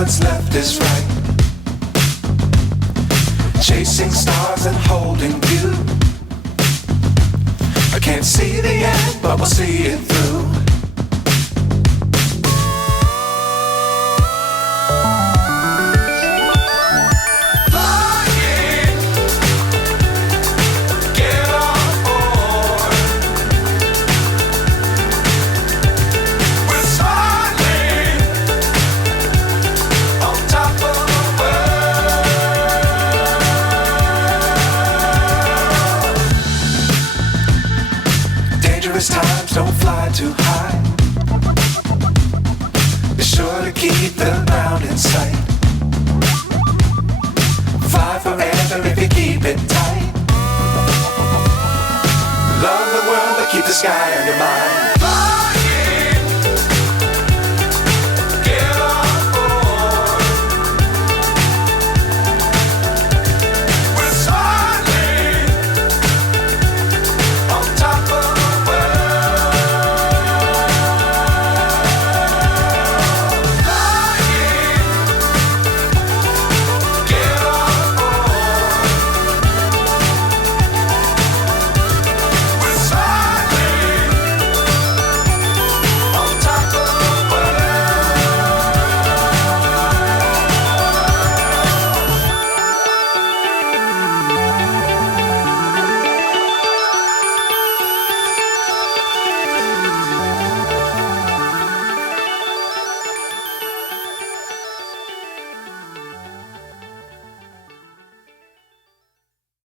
what's left is right. Chasing stars and holding you. I can't see the end, but we'll see it through. Times don't fly too high. Be sure to keep the ground in sight. Fly forever if you keep it tight. Love the world but keep the sky on your mind.